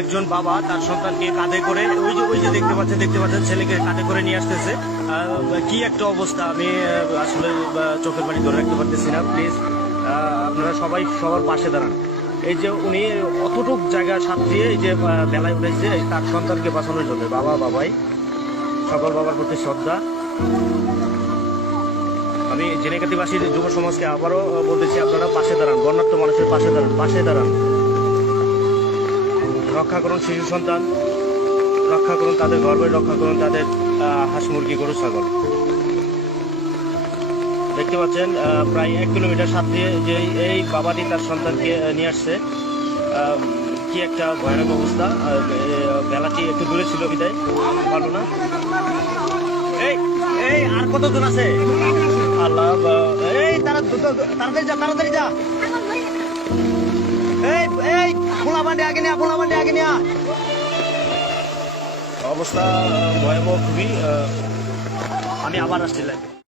একজন বাবা তার সন্তানকে কাঁধে করে ওই যে দেখতে পাচ্ছেন ছেলেকে কাঁধে করে নিয়ে আসতেছে। কি একটা অবস্থা, আমি আসলে চোখের পানি ধরে রাখতে পারতেছি না। প্লিজ আপনারা সবাই সবার পাশে দাঁড়ান। এই যে উনি অতটুক জায়গা সাথ দিয়ে এই যে বেলায় উঠেছে তার সন্তানকে বাঁচানোর জন্য। বাবাই সকল বাবার প্রতি শ্রদ্ধা। আমি ঝিনাইগাতীবাসীর যুব সমাজকে আবারও বলতেছি, আপনারা পাশে দাঁড়ান, বন্যার্থ মানুষের পাশে দাঁড়ান। রক্ষা করুন শিশু সন্তান, রক্ষা করুন তাদের গর্বের, রক্ষা করুন তাদের হাঁস মুরগি গরু ছাগল। দেখতে পাচ্ছেন প্রায় 1 কিলোমিটার সাথ দিয়ে যে এই বাবাটি তার সন্তানকে নিয়ে আসছে। কি একটা ভয়ানক অবস্থা। বেলাটি একটু দূরে ছিল বিদায় পারলো না। এই আর কত দূর আছে? আল্লাহ, এই তাড়াতাড়ি যা। এই পোলা বান্ডে আগে নেয়া। অবস্থা ভয়াবহ খুবই। আমি আবার আসছি লাইভে।